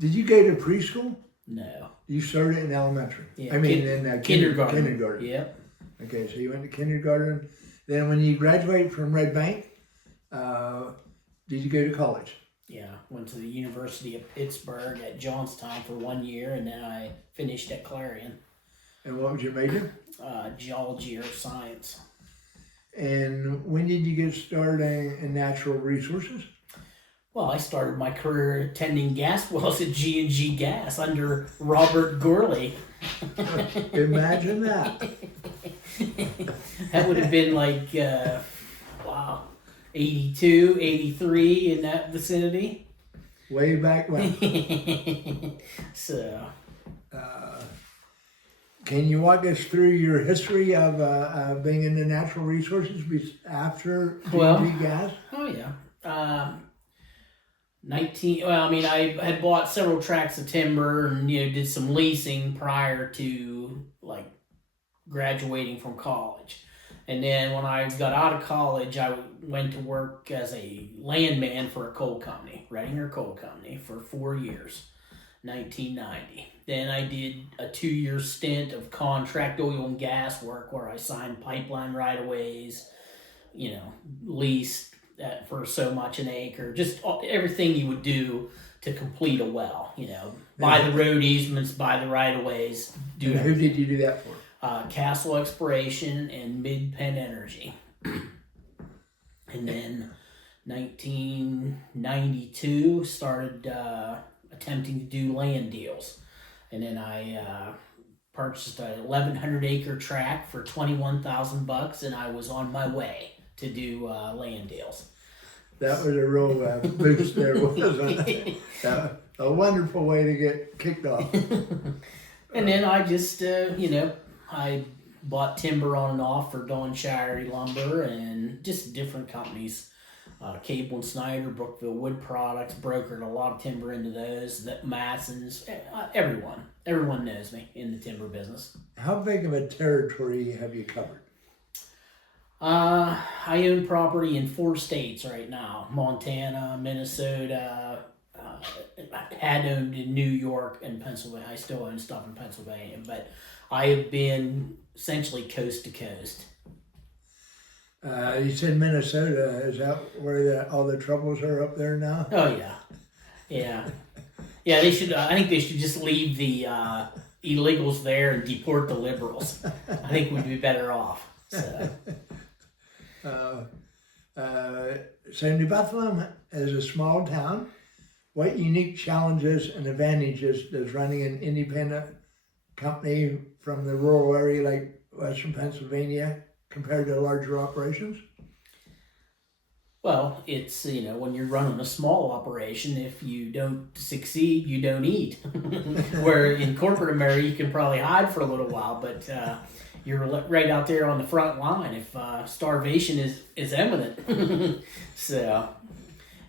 Did you go to preschool? No. You started in elementary. Yeah, I mean, in kindergarten. Kindergarten. Yep. Okay, so you went to kindergarten. Then when you graduated from Red Bank, did you go to college? Yeah, went to the University of Pittsburgh at Johnstown for 1 year, and then I finished at Clarion. And what was your major? Geology or science. And when did you get started in natural resources? Well, I started my career attending gas wells at G&G Gas under Robert Gourley. Imagine that. That would have been like, 82, 83 in that vicinity. Way back when. So. Can you walk us through your history of being in the natural resources after G&G Gas? Oh yeah. I had bought several tracts of timber and did some leasing prior to like graduating from college. And then when I got out of college, I went to work as a landman for a coal company, Redinger Coal Company, for 4 years, 1990. Then I did a 2-year stint of contract oil and gas work where I signed pipeline right-of-ways, leased for so much an acre, just everything you would do to complete a well, buy the road easements, buy the right-of-ways. And who did you do that for? Castle Exploration and Mid-Penn Energy. And then 1992 started attempting to do land deals. And then I purchased a 1,100 acre tract for $21,000, and I was on my way to do land deals. That was a real boost there, wasn't it? A wonderful way to get kicked off. And then I just, I bought timber on and off for Dawn Shirey Lumber and just different companies. Cable and Snyder, Brookville Wood Products, brokered a lot of timber into those. That Masson's, everyone knows me in the timber business. How big of a territory have you covered? I own property in 4 states right now: Montana, Minnesota. I had owned in New York and Pennsylvania. I still own stuff in Pennsylvania, but I have been essentially coast to coast. You said Minnesota. Is that where all the troubles are up there now? Oh yeah. They should. I think they should just leave the illegals there and deport the liberals. I think we'd be better off. So New Bethlehem is a small town. What unique challenges and advantages does running an independent company from the rural area like Western Pennsylvania compared to larger operations? Well, it's, when you're running a small operation, if you don't succeed, you don't eat. Where in corporate America, you can probably hide for a little while, but you're right out there on the front line if starvation is imminent. So...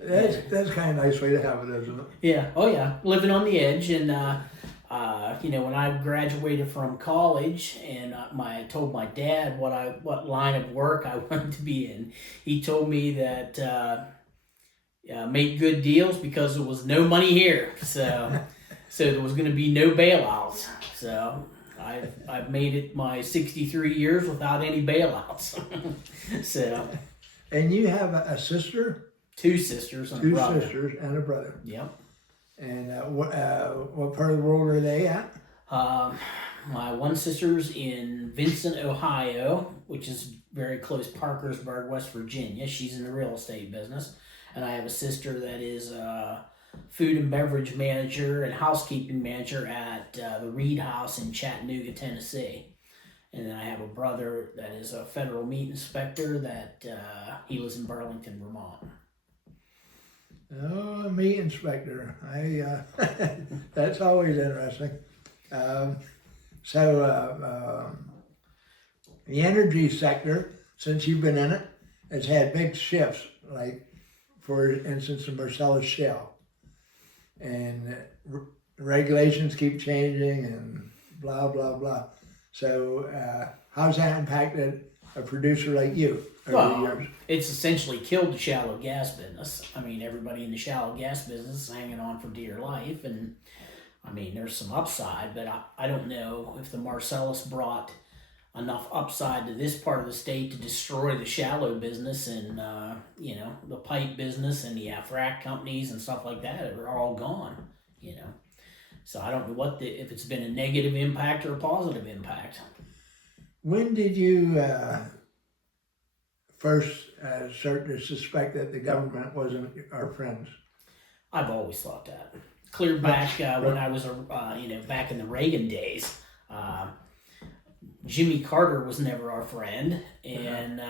That's kind of a nice way to have it, isn't it? Yeah. Oh, yeah. Living on the edge. And, when I graduated from college and I told my dad what line of work I wanted to be in, he told me that make good deals because there was no money here. So there was going to be no bailouts. So I've made it my 63 years without any bailouts. So. And you have a sister? 2 sisters and a brother. 2 sisters and a brother. Yep. And what part of the world are they at? My one sister's in Vincent, Ohio, which is very close Parkersburg, West Virginia. She's in the real estate business. And I have a sister that is a food and beverage manager and housekeeping manager at the Reed House in Chattanooga, Tennessee. And then I have a brother that is a federal meat inspector that he lives in Burlington, Vermont. Oh, meat inspector. That's always interesting. The energy sector, since you've been in it, has had big shifts, like, for instance, the Marcellus Shale. And regulations keep changing and blah, blah, blah. So how's that impacted a producer like you over the Well, years? it's essentially killed the shallow gas business. I mean, everybody in the shallow gas business is hanging on for dear life, and I mean, there's some upside, but I don't know if the Marcellus brought enough upside to this part of the state to destroy the shallow business and, the pipe business and the frac companies and stuff like that are all gone, So I don't know if it's been a negative impact or a positive impact. When did you first start to suspect that the government wasn't our friends? I've always thought that. Clear back when I was, back in the Reagan days. Jimmy Carter was never our friend, and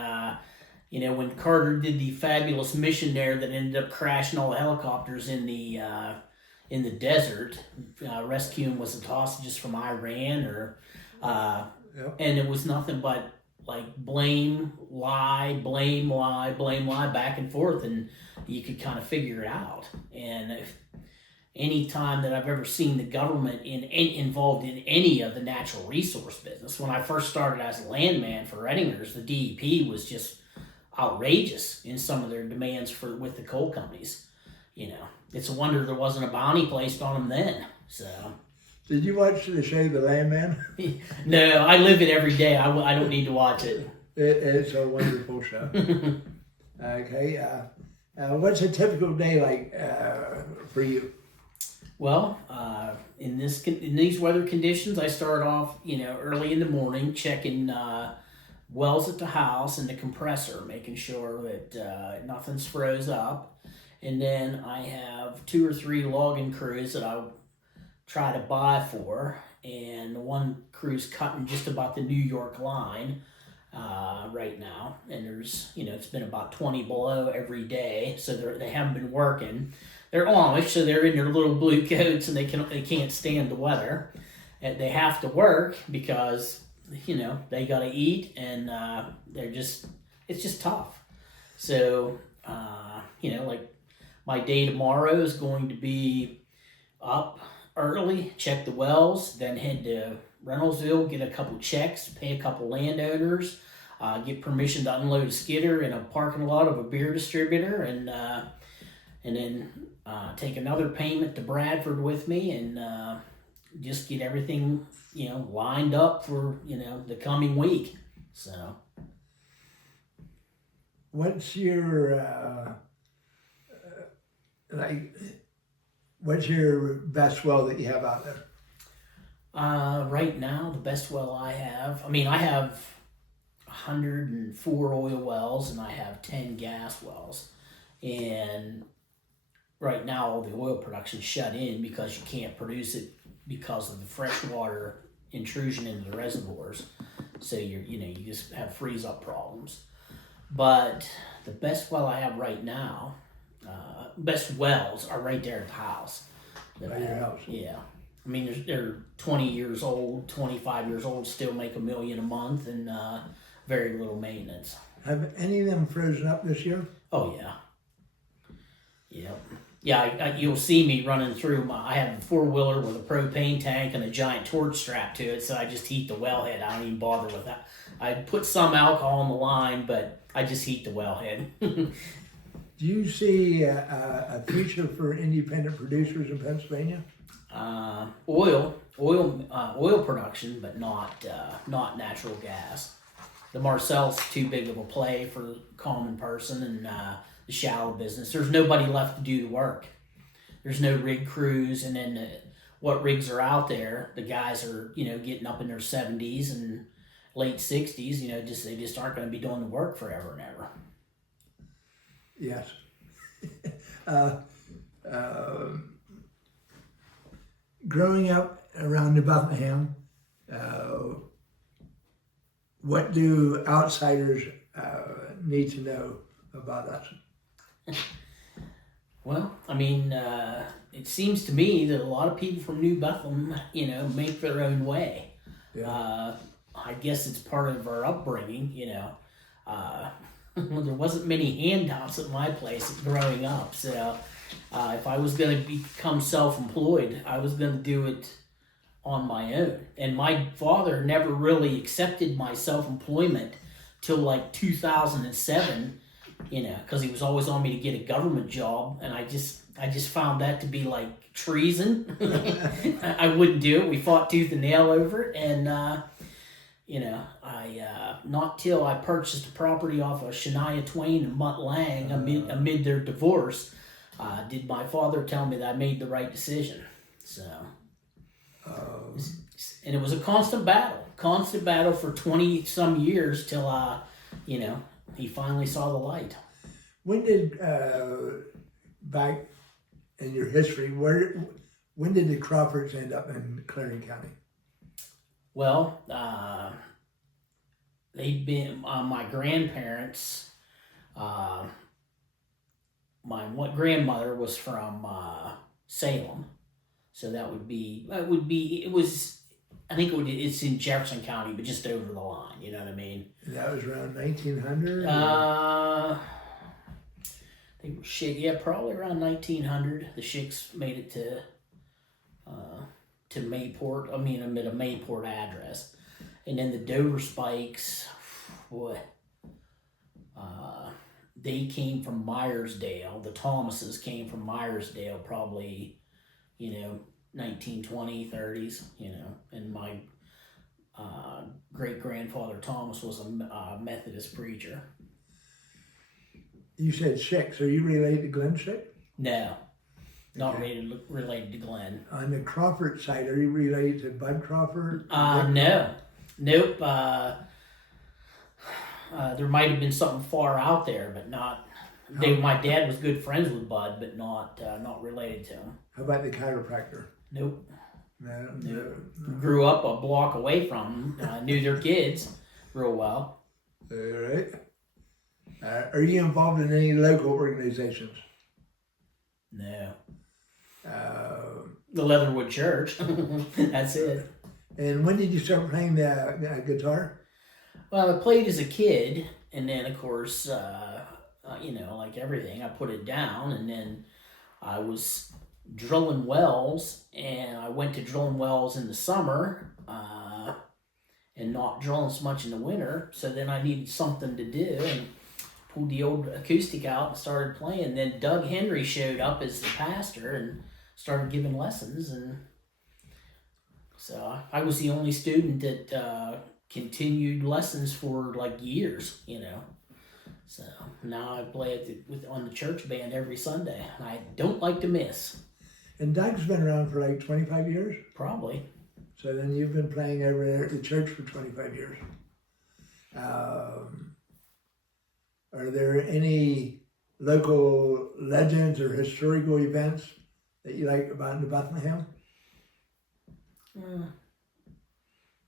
when Carter did the fabulous mission there that ended up crashing all the helicopters in the desert, rescuing was the hostages from Iran, and it was nothing but like blame, lie, back and forth, and you could kind of figure it out. And any time that I've ever seen the government involved in any of the natural resource business, when I first started as a landman for Reddingers, the DEP was just outrageous in some of their demands with the coal companies. It's a wonder there wasn't a bounty placed on them then. So. Did you watch the show The Landman? No, I live it every day. I don't need to watch it. It's a wonderful show. Okay. What's a typical day like for you? Well, in these weather conditions, I start off, early in the morning, checking wells at the house and the compressor, making sure that nothing's froze up. And then I have 2 or 3 logging crews that I try to buy for, and one crew's cutting just about the New York line right now, and there's it's been about 20 below every day, so they haven't been working. They're Amish, so they're in their little blue coats, and they can't stand the weather, and they have to work because they gotta eat, and it's just tough. So like my day tomorrow is going to be up early, check the wells, then head to Reynoldsville, get a couple checks, pay a couple landowners, get permission to unload a skidder in a parking lot of a beer distributor, and then take another payment to Bradford with me, and just get everything lined up for the coming week. So, what's your what's your best well that you have out there? Right now, the best well I have, I have 104 oil wells, and I have 10 gas wells. And right now, all the oil production's shut in because you can't produce it because of the freshwater intrusion into the reservoirs. So you just have freeze up problems. But the best well I have right now, best wells are right there at the house. At your house? Yeah. They're 20 years old, 25 years old, still make $1 million a month, and very little maintenance. Have any of them frozen up this year? Oh, yeah. Yep. Yeah, you'll see me running through I have a 4-wheeler with a propane tank and a giant torch strapped to it, so I just heat the wellhead. I don't even bother with that. I put some alcohol on the line, but I just heat the wellhead. Do you see a future for independent producers in Pennsylvania? Oil production, but not natural gas. The Marcellus is too big of a play for the common person, and the shallow business. There's nobody left to do the work. There's no rig crews, and then what rigs are out there, the guys are getting up in their 70s and late 60s. They just aren't going to be doing the work forever and ever. Yes. Growing up around New Bethlehem, what do outsiders need to know about us? Well, it seems to me that a lot of people from New Bethlehem, make their own way. Yeah. I guess it's part of our upbringing, there wasn't many handouts at my place growing up, so if I was going to become self-employed, I was going to do it on my own. And my father never really accepted my self-employment till like 2007, you know, because he was always on me to get a government job, and I just found that to be like treason. I wouldn't do it. We fought tooth and nail over it, and you know, not till I purchased a property off of Shania Twain and Mutt Lang amid their divorce, did my father tell me that I made the right decision. So, and it was a constant battle for 20 some years till, you know, he finally saw the light. When did, back in your history, when did the Crawfords end up in Clarendon County? Well, they'd been, my grandparents, my grandmother was from Salem, so it's in Jefferson County, but just over the line, you know what I mean? And that was around 1900? They were probably around 1900. The Schicks made it to Mayport. I mean, I'm at a Mayport address. And then the Dover Spikes, boy, they came from Myersdale. The Thomases came from Myersdale, probably, you know, 1920, 30s, you know. And my great-grandfather Thomas was a Methodist preacher. You said Schicks. Are you related to Glenn Schick? No. Not related to Glenn. On the Crawford side, are you related to Bud Crawford? No. Nope. There might have been something far out there, but not. My dad was good friends with Bud, but not related to him. How about the chiropractor? Nope. No. Grew up a block away from them. Knew their kids real well. All right. Are you involved in any local organizations? No. The Leatherwood Church. That's it. And when did you start playing the guitar? Well, I played as a kid, and then of course, you know, like everything, I put it down, and then I was drilling wells, and I went to drilling wells in the summer, and not drilling so much in the winter. So then I needed something to do, and pulled the old acoustic out and started playing. Then Doug Henry showed up as the pastor and started giving lessons, and so I was the only student that continued lessons for like years, you know. So now I play on the church band every Sunday. I don't like to miss. And Doug's been around for like 25 years? Probably. So then you've been playing over there at the church for 25 years. Are there any local legends or historical events that you like about New Bethlehem?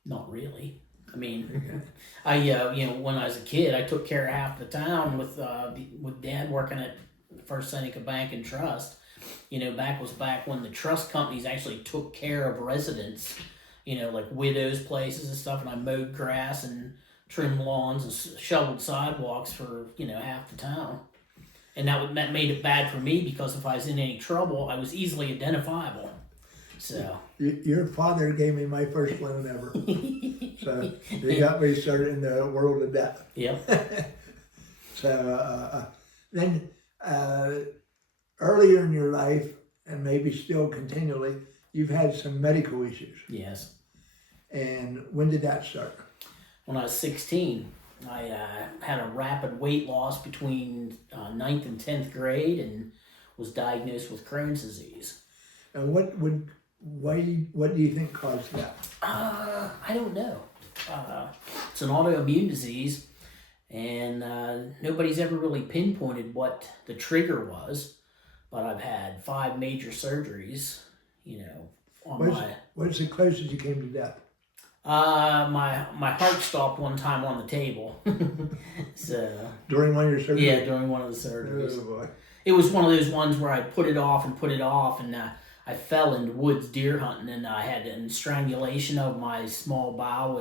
Not really. I mean, I you know, when I was a kid, I took care of half the town with Dad working at First Seneca Bank and Trust. You know, back when the trust companies actually took care of residents, you know, like widows' places and stuff, and I mowed grass and trimmed lawns and shoveled sidewalks for, you know, half the town. And that made it bad for me, because if I was in any trouble, I was easily identifiable. So your father gave me my first loan ever. So he got me started in the world of debt. Yep. So then earlier in your life, and maybe still continually, you've had some medical issues. Yes. And when did that start? When I was 16, I had a rapid weight loss between 9th and 10th grade, and was diagnosed with Crohn's disease. And what do you think caused that? I don't know. It's an autoimmune disease, and nobody's ever really pinpointed what the trigger was. But I've had 5 major surgeries, you know. What's the closest you came to death? My heart stopped one time on the table. So during one of your surgeries? Yeah, during one of the surgeries. Oh boy. It was one of those ones where I put it off, and I fell into woods deer hunting, and I had an strangulation of my small bowel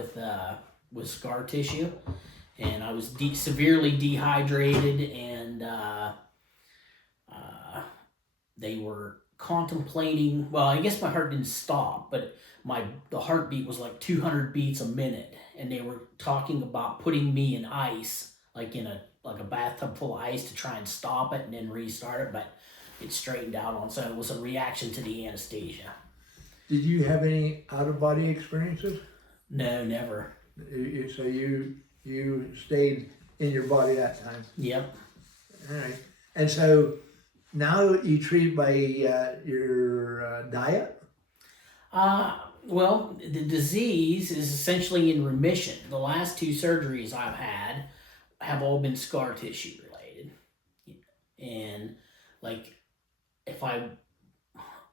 with scar tissue, and I was severely dehydrated, and they were contemplating. Well, I guess my heart didn't stop, but the heartbeat was like 200 beats a minute, and they were talking about putting me in ice, like in a bathtub full of ice to try and stop it and then restart it, but it straightened out on. So it was a reaction to the anesthesia. Did you have any out-of-body experiences? No, never. So you stayed in your body that time? Yep. All right. And so now you treat by your diet? Well, the disease is essentially in remission. The last 2 surgeries I've had have all been scar tissue related. And like,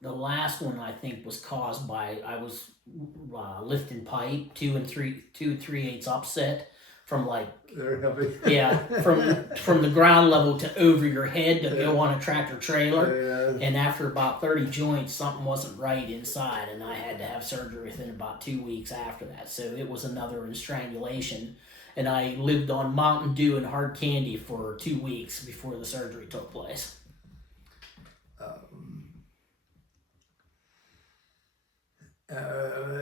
the last one I think was caused by, I was lifting pipe, 2 3/8 upset from like, They're heavy. yeah, from the ground level to over your head to go on a tractor trailer. And after about 30 joints, something wasn't right inside, and I had to have surgery within about 2 weeks after that. So it was another strangulation, and I lived on Mountain Dew and hard candy for 2 weeks before the surgery took place.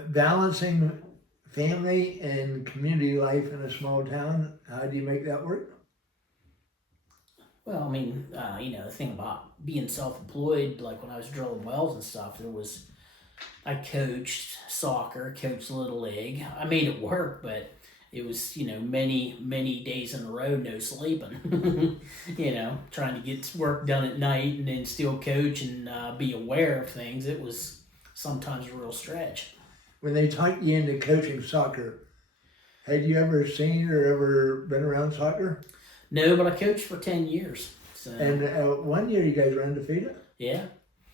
Balancing family and community life in a small town, how do you make that work? Well, I mean, the thing about being self-employed, like when I was drilling wells and stuff, I coached soccer, coached Little League. I made it work, but it was, many, many days in a row, no sleeping. Trying to get work done at night and then still coach and be aware of things. It was sometimes a real stretch. When they talked you into coaching soccer, had you ever seen or ever been around soccer? No, but I coached for 10 years. So. And one year you guys were undefeated? Yeah.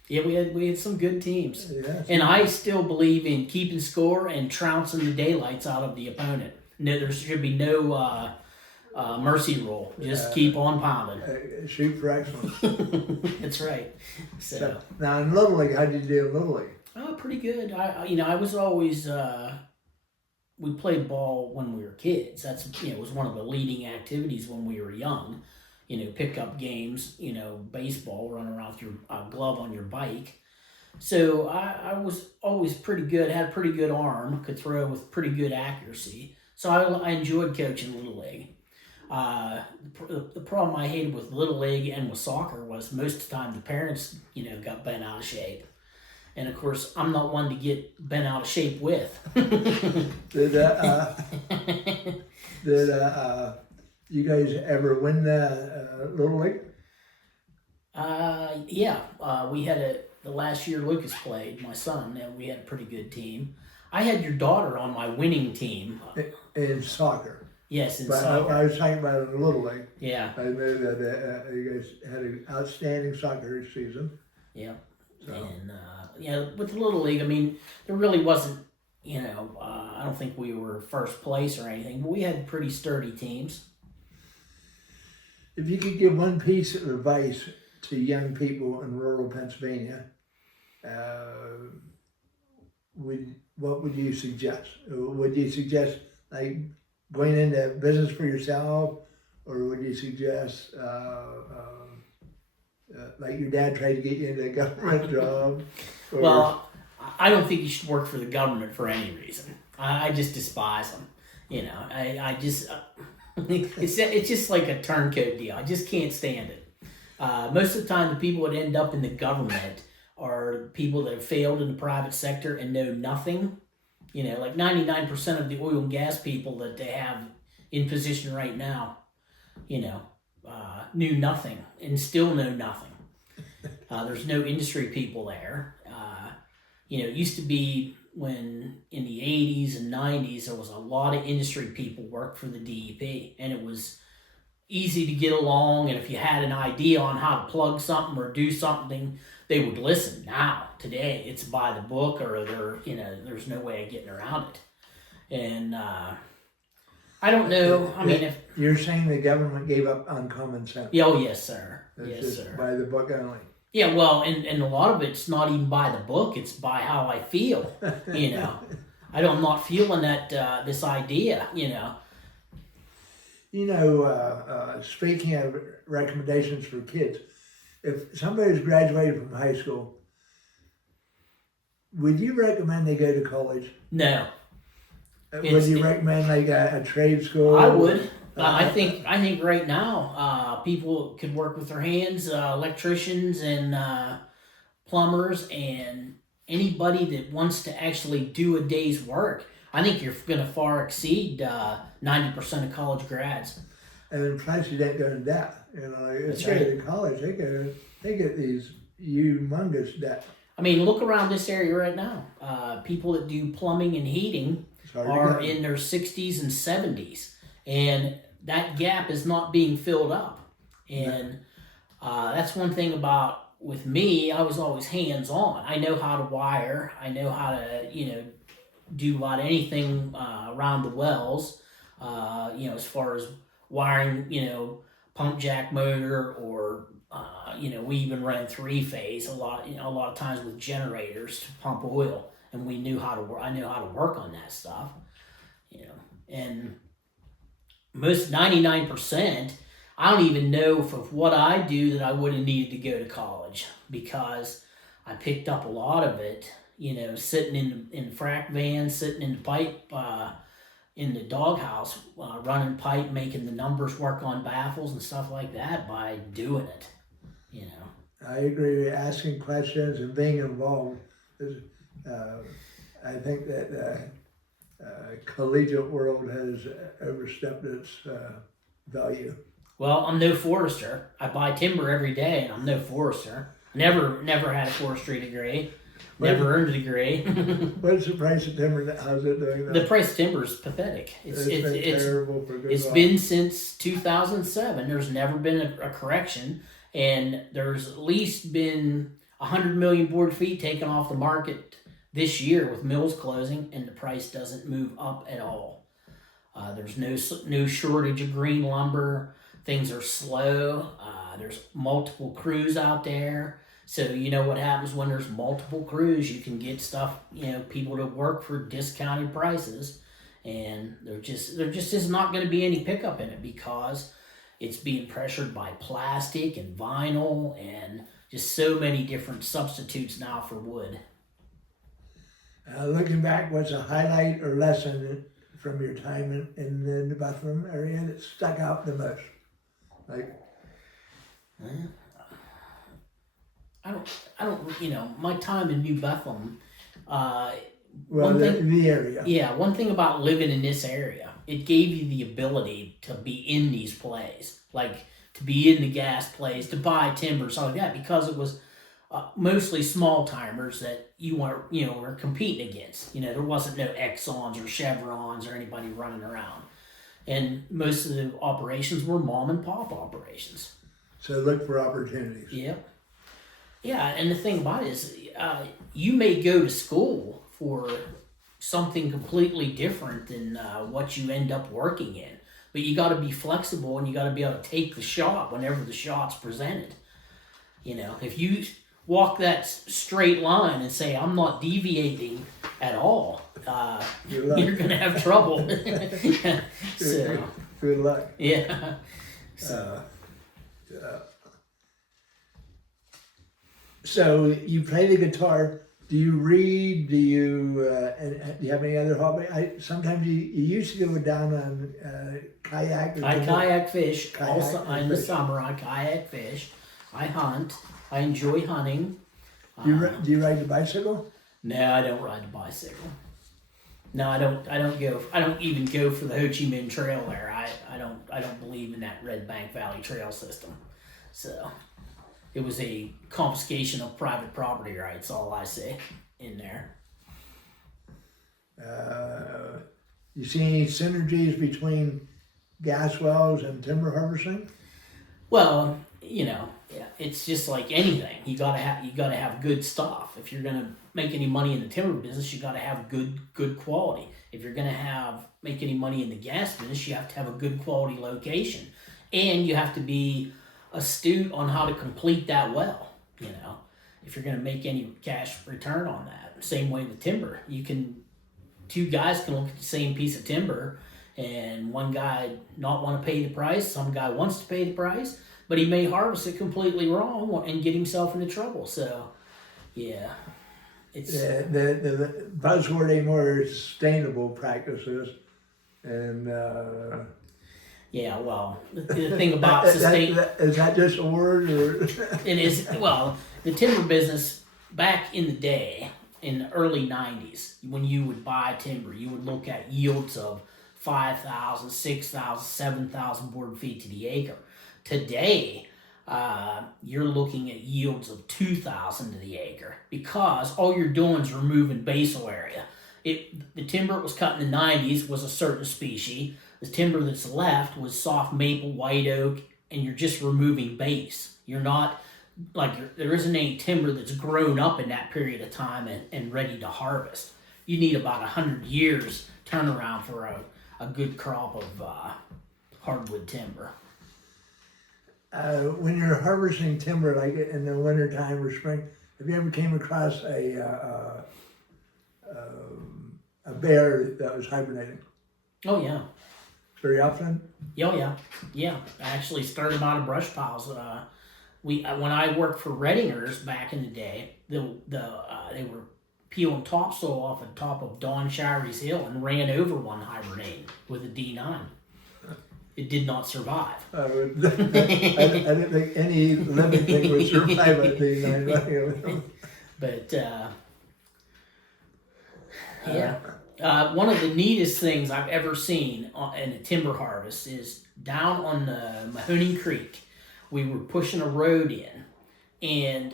Yeah, we had some good teams. Yeah. And I still believe in keeping score and trouncing the daylights out of the opponent. No, there should be no mercy rule. Just keep on pounding. Shoot for excellence. That's right. So now in Little League, how did you do in Little League? Oh, pretty good. I was always we played ball when we were kids. That's it was one of the leading activities when we were young. Pickup games. Baseball, run around with your glove on your bike. So I was always pretty good. Had a pretty good arm. Could throw with pretty good accuracy. So I enjoyed coaching Little League. The problem I hated with Little League and with soccer was most of the time the parents, got bent out of shape. And of course, I'm not one to get bent out of shape with. Did you guys ever win the Little League? Yeah. We had the last year Lucas played, my son, and we had a pretty good team. I had your daughter on my winning team. In soccer? Yes, in but soccer. I was talking about in Little League. Yeah. I know that you guys had an outstanding soccer season. Yeah. So. And, with the Little League, I mean, there really wasn't, I don't think we were first place or anything, but we had pretty sturdy teams. If you could give one piece of advice to young people in rural Pennsylvania, what would you suggest? Would you suggest like going into business for yourself, or would you suggest like your dad tried to get you into a government job? Or... Well, I don't think you should work for the government for any reason. I just despise them. I just it's just like a turncoat deal. I just can't stand it. Most of the time, the people that end up in the government are people that have failed in the private sector and know nothing. Like 99% of the oil and gas people that they have in position right now, knew nothing and still know nothing. There's no industry people there. It used to be when in the 80s and 90s, there was a lot of industry people worked for the DEP, and it was easy to get along. And if you had an idea on how to plug something or do something, they would listen. Now, today, it's by the book, or there's no way of getting around it. And I don't know. I mean, if you're saying the government gave up on common sense. Oh, yes, sir. It's yes, just sir. By the book only. Yeah, well, and a lot of it's not even by the book; it's by how I feel. I'm not feeling that this idea. Speaking of recommendations for kids, if somebody's graduated from high school, would you recommend they go to college? No. Would you recommend like a trade school? I would. I think right now people could work with their hands, electricians and plumbers and anybody that wants to actually do a day's work. I think you're going to far exceed 90% of college grads. And plus, you don't go to debt. You know, if That's they go right. to college, they get these humongous debt. I mean, look around this area right now. People that do plumbing and heating It's hard to are get. in their 60s and 70s, and that gap is not being filled up. And that's one thing about with me. I was always hands on. I know how to wire. I know how to do about anything around the wells. As far as wiring, pump jack motor or we even ran 3-phase a lot of times with generators to pump oil, and we knew how to work. I knew how to work on that stuff, and most 99%. I don't even know if of what I do that I would have needed to go to college, because I picked up a lot of it, sitting in frac vans, sitting in the pipe, in the doghouse, running pipe, making the numbers work on baffles and stuff like that by doing it, I agree with asking questions and being involved. I think that the collegiate world has overstepped its value. Well, I'm no forester. I buy timber every day, and I'm no forester. Never had a forestry degree. Never earned a degree. What's the price of timber? How's it doing now? The price of timber is pathetic. It's terrible for good It's luck. been since 2007. There's never been a correction, and there's at least been 100 million board feet taken off the market this year with mills closing, and the price doesn't move up at all. There's no shortage of green lumber. Things are slow. There's multiple crews out there. So what happens when there's multiple crews, you can get stuff, people to work for discounted prices, and there just is not going to be any pickup in it because it's being pressured by plastic and vinyl and just so many different substitutes now for wood. Looking back, what's a highlight or lesson from your time in the Bethlehem area that stuck out the most? Like, I don't, my time in New Bethlehem, the area. Yeah, one thing about living in this area, it gave you the ability to be in these plays, like to be in the gas plays, to buy timber, something like that, because it was mostly small timers that you were competing against. There wasn't no Exxons or Chevrons or anybody running around, and most of the operations were mom and pop operations. So look for opportunities. Yep. Yeah, and the thing about it is, you may go to school for something completely different than what you end up working in, but you got to be flexible and you got to be able to take the shot whenever the shot's presented. If you walk that straight line and say, I'm not deviating at all, you're going to have trouble. So, good luck. Yeah. So you play the guitar. Do you read? Do you and do you have any other hobby? Sometimes you used to go down on kayak. I kayak fish. Kayak Also, and in the fish. summer, I kayak fish. I hunt. I enjoy hunting. Do you ride the bicycle? No, I don't ride a bicycle. No, I don't go. I don't even go for the Ho Chi Minh Trail there. I don't believe in that Red Bank Valley Trail system. So it was a confiscation of private property rights. All I say in there. You see any synergies between gas wells and timber harvesting? Well, yeah, it's just like anything. You gotta have good stuff. If you're gonna make any money in the timber business, you gotta have good quality. If you're gonna make any money in the gas business, you have to have a good quality location, and you have to be astute on how to complete that well. If you're gonna make any cash return on that. Same way with timber. Two guys can look at the same piece of timber, and one guy not want to pay the price. Some guy wants to pay the price, but he may harvest it completely wrong and get himself into trouble. So, yeah. It's the buzzword anymore is sustainable practices, and yeah. Well, the thing about is that just a word, or it is, well, the timber business back in the day, in the early 90s, when you would buy timber, you would look at yields of 5,000, 6,000, 7,000 board feet to the acre. Today, you're looking at yields of 2,000 to the acre because all you're doing is removing basal area. The timber it was cut in the 90s was a certain species. The timber that's left was soft maple, white oak, and you're just removing base. You're not there isn't any timber that's grown up in that period of time and ready to harvest. You need about 100 years turnaround for a good crop of hardwood timber. when you're harvesting timber, like in the winter time or spring, have you ever came across a bear that was hibernating? Oh yeah. Very often? Oh yeah. I actually started them out of brush piles. When I worked for Reddingers back in the day, they were peeling topsoil off the top of Don Shiry's hill and ran over one hibernating with a D9. It did not survive. I didn't think any living thing would survive a D9. But yeah. One of the neatest things I've ever seen in a timber harvest is down on the Mahoning Creek. We were pushing a road in, and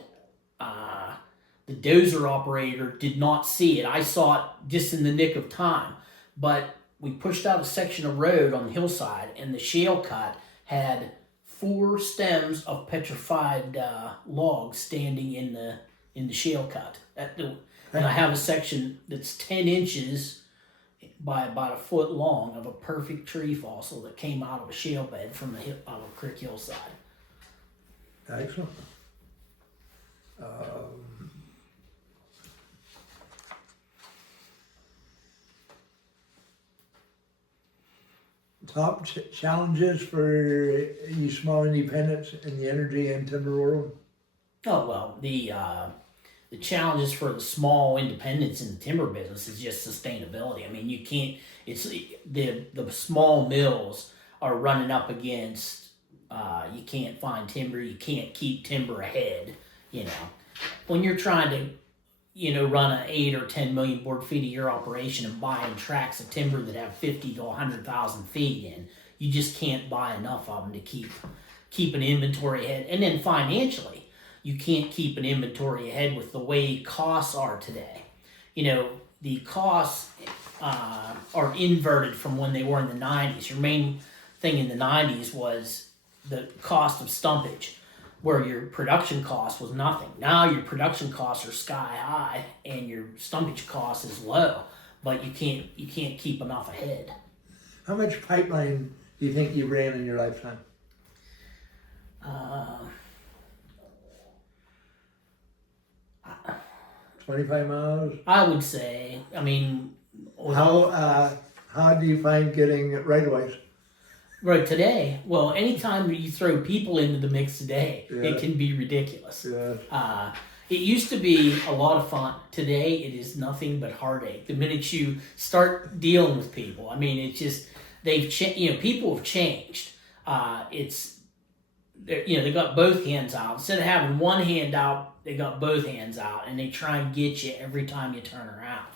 the dozer operator did not see it. I saw it just in the nick of time, but we pushed out a section of road on the hillside, and the shale cut had 4 stems of petrified logs standing in the shale cut. And I have a section that's 10 inches by about a foot long of a perfect tree fossil that came out of a shale bed from out of a creek hillside. Excellent. Top challenges for you small independents in the energy and timber world? Oh well, the challenges for the small independents in the timber business is just sustainability. I mean, you can't. It's the small mills are running up against. You can't find timber. You can't keep timber ahead. You know, when you're trying to, run an 8 or 10 million board feet a year operation and buying tracts of timber that have 50 to 100,000 feet in, you just can't buy enough of them to keep an inventory ahead. And then financially, you can't keep an inventory ahead with the way costs are today. The costs are inverted from when they were in the 90s. Your main thing in the 90s was the cost of stumpage, where your production cost was nothing. Now your production costs are sky high and your stumpage cost is low, but you can't keep enough ahead. How much pipeline do you think you ran in your lifetime? 25 miles? I would say, how do you find getting right-of-ways? Right today, well, anytime you throw people into the mix today, It can be ridiculous. Yeah. It used to be a lot of fun. Today, it is nothing but heartache. The minute you start dealing with people, it's just people have changed. They got both hands out. Instead of having one hand out, they got both hands out, and they try and get you every time you turn around.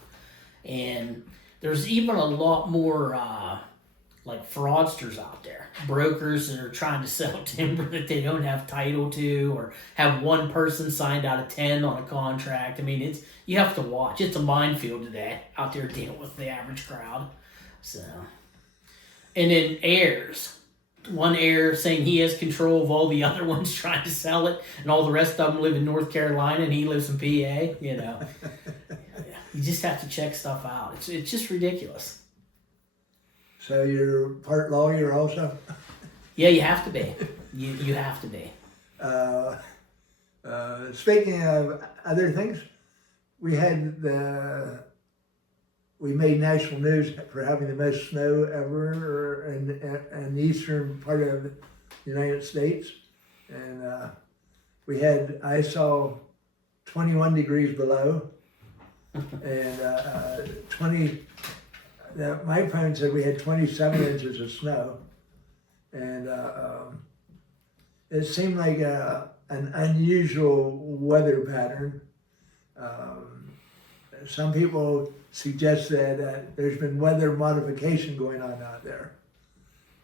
And there's even a lot more like fraudsters out there, brokers that are trying to sell timber that they don't have title to, or have one person signed out of 10 on a contract. You have to watch. It's a minefield today out there dealing with the average crowd. So, and then heirs. One heir saying he has control of all the other ones trying to sell it, and all the rest of them live in North Carolina and he lives in PA. You just have to check stuff out. It's just ridiculous. So you're part lawyer also? Yeah, you have to be. You have to be. Speaking of other things, we made national news for having the most snow ever in the eastern part of the United States. And I saw 21 degrees below and 20. My parents said we had 27 inches of snow, and it seemed like an unusual weather pattern. Some people suggest that there's been weather modification going on out there.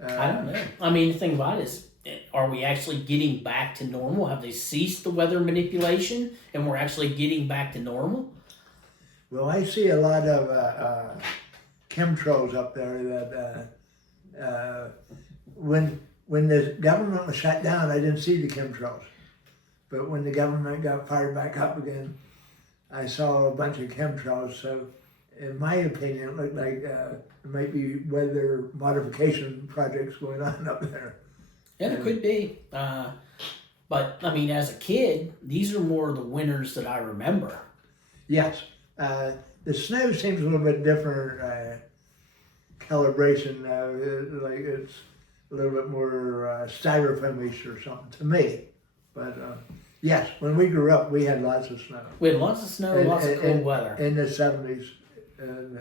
I don't know. I mean, the thing about it is, are we actually getting back to normal? Have they ceased the weather manipulation and we're actually getting back to normal? Well, I see a lot of chemtrails up there that when the government was shut down, I didn't see the chemtrails. But when the government got fired back up again, I saw a bunch of chemtrails. So in my opinion, it looked like there might be weather modification projects going on up there. Yeah, there could be. But, I mean, as a kid, these are more of the winters that I remember. Yes. The snow seems a little bit different calibration. Like it's a little bit more styrofoamish or something to me. But yes, when we grew up, we had lots of snow. We had lots of snow, lots of cold weather. In the 70s and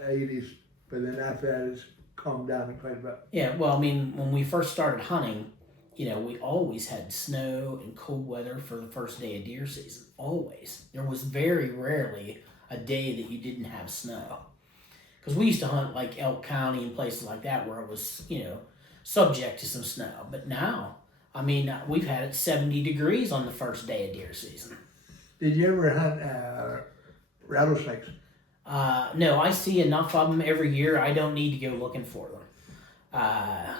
80s. But then after that, it's calmed down quite a bit. Yeah, well, I mean, when we first started hunting, you know, we always had snow and cold weather for the first day of deer season. Always. There was very rarely a day that you didn't have snow. Because we used to hunt like Elk County and places like that where it was, you know, subject to some snow. But now, I mean, we've had it 70 degrees on the first day of deer season. Did you ever hunt rattlesnakes? No, I see enough of them every year. I don't need to go looking for them.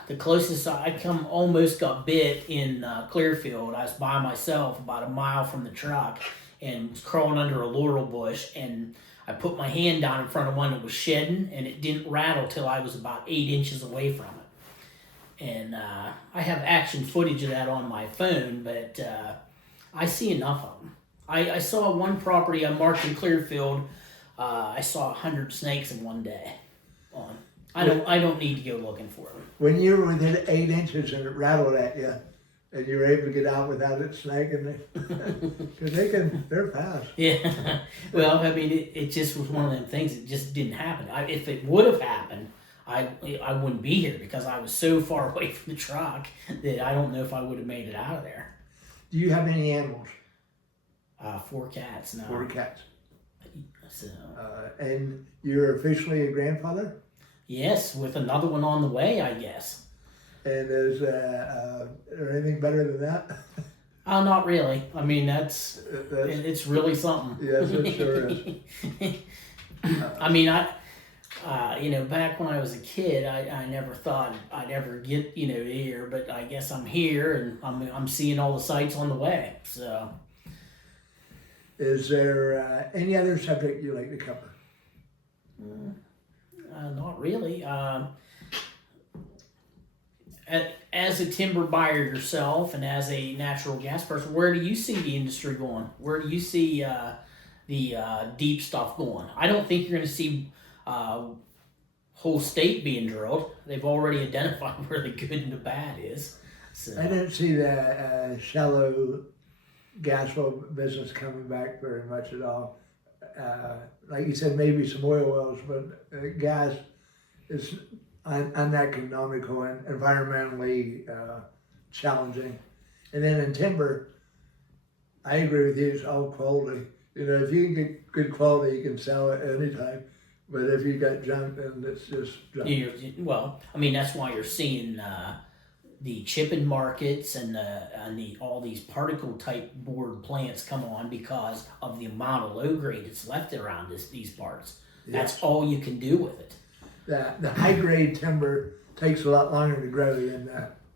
The closest I almost got bit in Clearfield. I was by myself about a mile from the truck and was crawling under a laurel bush, and I put my hand down in front of one that was shedding, and it didn't rattle till I was about 8 inches away from it. And I have action footage of that on my phone, but I see enough of them. I saw one property I marked in Clearfield. I saw 100 snakes in one day. I don't need to go looking for them. When you were within 8 inches and it rattled at you, and you were able to get out without it snagging it, because they're fast. Yeah. Well, I mean, it just was one of them things that just didn't happen. If it would have happened, I wouldn't be here because I was so far away from the truck that I don't know if I would have made it out of there. Do you have any animals? 4 cats now. 4 cats. So. And you're officially a grandfather? Yes, with another one on the way, I guess. And is there anything better than that? Not really. I mean, it's really something. Yes, it sure is. I mean, you know, back when I was a kid, I never thought I'd ever get, you know, here, but I guess I'm here and I'm seeing all the sights on the way. So, is there any other subject you like to cover? Not really. As a timber buyer yourself and as a natural gas person, where do you see the industry going? Where do you see the deep stuff going? I don't think you're going to see whole state being drilled. They've already identified where the good and the bad is. So. I don't see the shallow gas well business coming back very much at all. Like you said, maybe some oil wells, but gas is uneconomical and environmentally challenging. And then in timber, I agree with you, it's all quality. You know, if you can get good quality, you can sell it anytime. But if you got junk, then it's just junk. Well, I mean, that's why you're seeing the chipping markets and all these particle type board plants come on because of the amount of low grade that's left around these parts. Yes. That's all you can do with it. The high grade timber takes a lot longer to grow than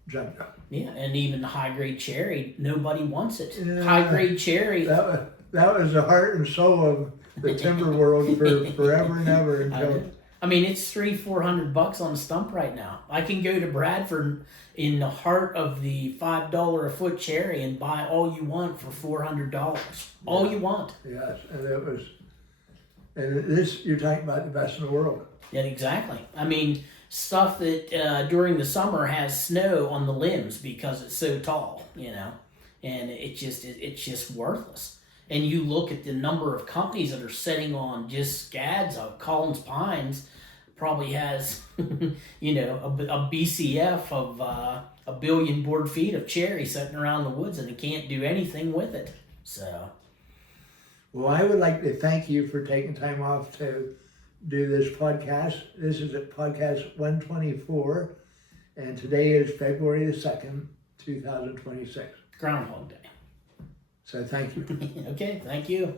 junk. Yeah, and even the high grade cherry, nobody wants it. Yeah, high grade cherry. That was the heart and soul of the timber world for forever and ever until. I mean, it's $300-400 on the stump right now. I can go to Bradford in the heart of the $5 a foot cherry and buy all you want for $400. All you want. Yes, and this you're talking about the best in the world. Yeah, exactly. I mean, stuff that during the summer has snow on the limbs because it's so tall, you know, and it's just worthless. and you look at the number of companies that are sitting on just scads of Collins Pines, probably has, you know, a BCF of a billion board feet of cherry sitting around the woods, and it can't do anything with it. So, Well, I would like to thank you for taking time off to do this podcast. This is at podcast 124, and today is February the 2nd, 2026. Groundhog Day. So thank you. Okay, thank you.